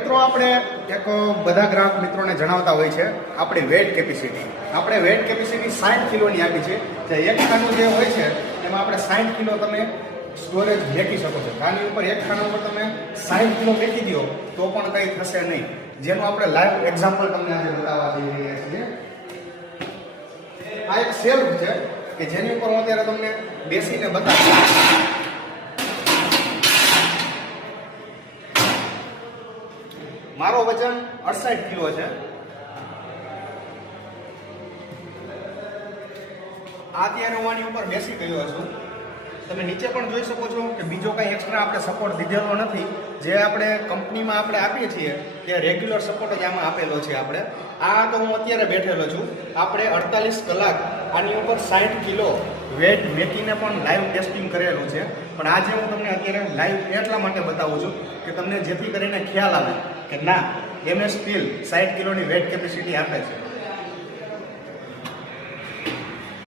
મિત્રો આપણે એક બધા ગ્રાહક મિત્રોને જણાવતા હોય છે આપણી વેટ કેપેસિટી. આપણે વેટ કેપેસિટી 60 કિલોની આપી છે. જે એક ખાનું જે હોય છે એમાં આપણે 60 કિલો તમે સ્ટોરેજ મેકી શકો છો. આની ઉપર એક ખાના ઉપર તમે 60 કિલો મેકી દો તો પણ કંઈ થશે નહીં. જેનું આપણે લાઈવ એક્ઝામ્પલ તમને આજે બતાવવા જઈ રહ્યા છીએ. આ એક શેલ્ફ છે કે જેની ઉપર હું અત્યારે તમને બેસીને બતાવું. મારો વજન 68 કિલો છે. અત્યારે હું આની ઉપર બેસી ગયો છું. તમે નીચે પણ જોઈ શકો છો કે બીજો કંઈ એક્સ્ટ્રા આપણે સપોર્ટ દીધેલો નથી. જે આપણે કંપનીમાં આપણે આપીએ છીએ કે રેગ્યુલર સપોર્ટ જ આમાં આપેલો છે. આપણે આ તો હું અત્યારે બેઠેલો છું. આપણે 48 કલાક આની ઉપર 60 કિલો વેટ મેકીને પણ લાઈવ ટેસ્ટિંગ કરેલું છે. પણ આજે હું તમને અત્યારે લાઈવ એટલા માટે બતાવું છું કે તમને જેથી કરીને ખ્યાલ આવે કે ના MS સ્ટીલ 60 કિલોની વેટ કેપેસિટી આપે છે.